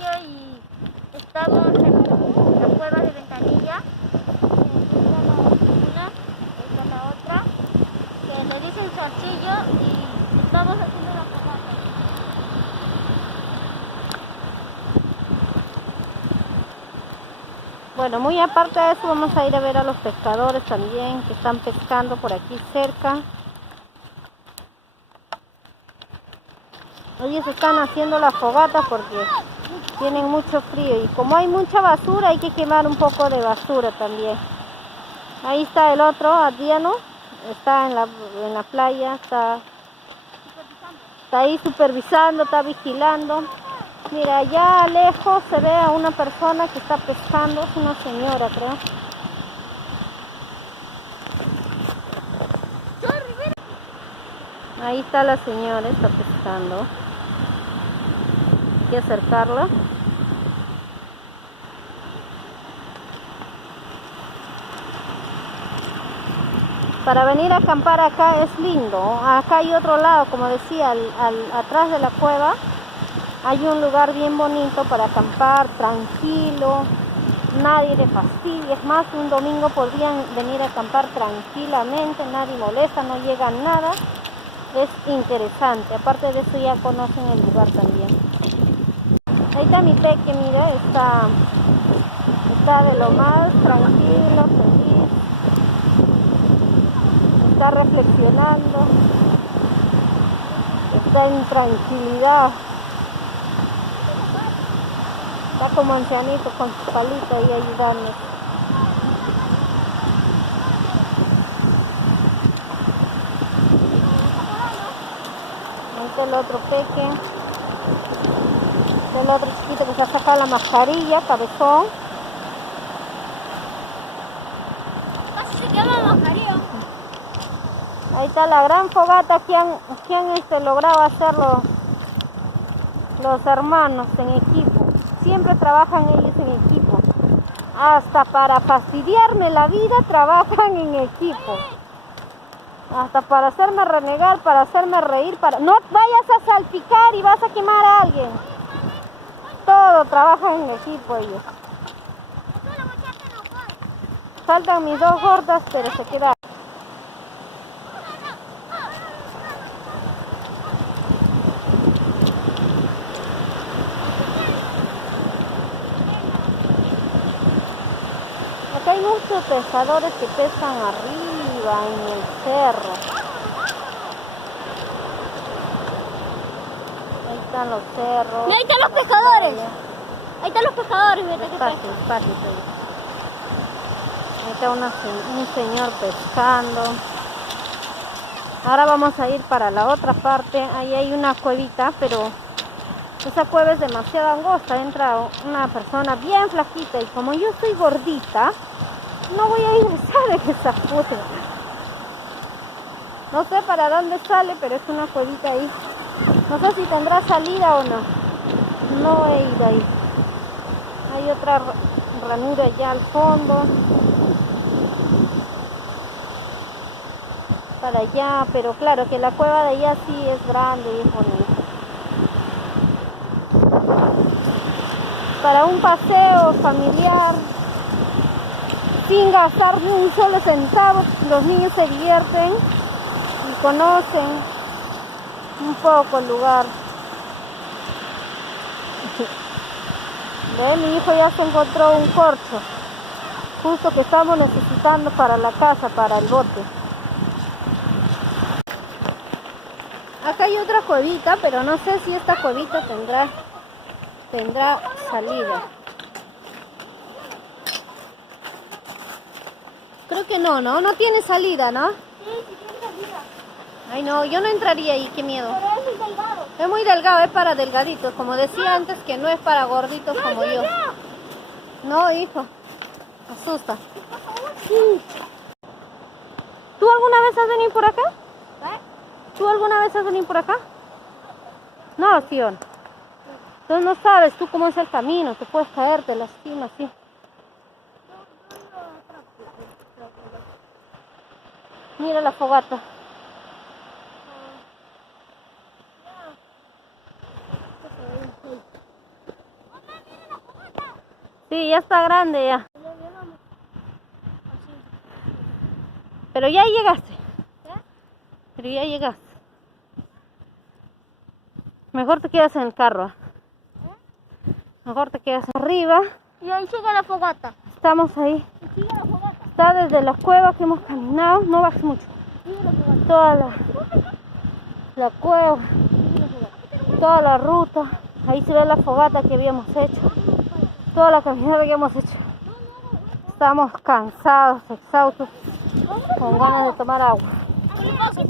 Zarcillo y estamos en la cueva de Ventanilla. Una, esta la otra, que le dicen Zarcillo y estamos haciendo la fogata. Bueno, muy aparte de eso vamos a ir a ver a los pescadores también que están pescando por aquí cerca. Ellos están haciendo la fogata porque tienen mucho frío y como hay mucha basura hay que quemar un poco de basura también. Ahí está el otro, Adriano, está en la playa, está ahí supervisando, está vigilando. Mira, allá lejos se ve a una persona que está pescando, es una señora creo. Ahí está la señora, está pescando. Hay que acercarla. Para venir a acampar acá es lindo. Acá hay otro lado, como decía, atrás de la cueva hay un lugar bien bonito para acampar, tranquilo, nadie le fastidia. Es más, un domingo podrían venir a acampar tranquilamente, nadie molesta, no llega nada. Es interesante, aparte de eso ya conocen el lugar también. Ahí está mi peque, mira, está de lo más tranquilo, feliz, está reflexionando, está en tranquilidad, está como ancianito con su palito ahí ayudando. Ahí está el otro peque. El otro chiquito que se ha sacado la mascarilla, cabezón. Casi se quema la mascarilla. Ahí está la gran fogata que han logrado hacer los hermanos en equipo. Siempre trabajan ellos en equipo. Hasta para fastidiarme la vida trabajan en equipo. Hasta para hacerme renegar, para hacerme reír, no vayas a salpicar y vas a quemar a alguien. Todo trabajan en equipo ellos. Saltan mis dos gordas, pero se quedan. Acá hay muchos pescadores que pescan arriba en el cerro. Ahí están los cerros. Mira, ahí están los pescadores. Ahí están los pescadores, mira que Fácil. Ahí está un señor pescando. Ahora vamos a ir para la otra parte. Ahí hay una cuevita, pero esa cueva es demasiado angosta. Entra una persona bien flaquita y como yo estoy gordita, no voy a ingresar en esa cueva. No sé para dónde sale, pero es una cuevita ahí. No sé si tendrá salida o no. No he ido ahí. Hay otra ranura allá al fondo. Para allá, pero claro que la cueva de allá sí es grande y es bonita. Para un paseo familiar, sin gastar ni un solo centavo, los niños se divierten y conocen un poco el lugar. ¿Ven? Mi hijo ya se encontró un corcho, justo que estamos necesitando para la casa, para el bote. Acá hay otra cuevita, pero no sé si esta cuevita tendrá salida. Creo que no tiene salida, ¿no? Sí, sí tiene salida. Ay no, yo no entraría ahí, qué miedo. Pero es muy delgado. Es muy delgado, es para delgaditos, como decía antes que no es para gorditos como yo. No, hijo, asusta. Sí. ¿Tú alguna vez has venido por acá? ¿Tú alguna vez has venido por acá? No, Sion. Entonces no sabes tú cómo es el camino, te puedes caer, te lastimas, sí. Mira la fogata. Sí, ya está grande ya. Ya llegamos. Así. Pero ya llegaste. ¿Qué? Pero ya llegaste. Mejor te quedas en el carro. Mejor te quedas arriba. Y ahí sigue la fogata. Estamos ahí. Y sigue la fogata. Está desde la cueva que hemos caminado. No bajes mucho. Sigue la fogata. Toda la cueva. Sigue la fogata. Toda la ruta. Ahí se ve la fogata que habíamos hecho. Toda la caminata que hemos hecho. Estamos cansados, exhaustos, con ganas de tomar agua. ¿Qué pasa?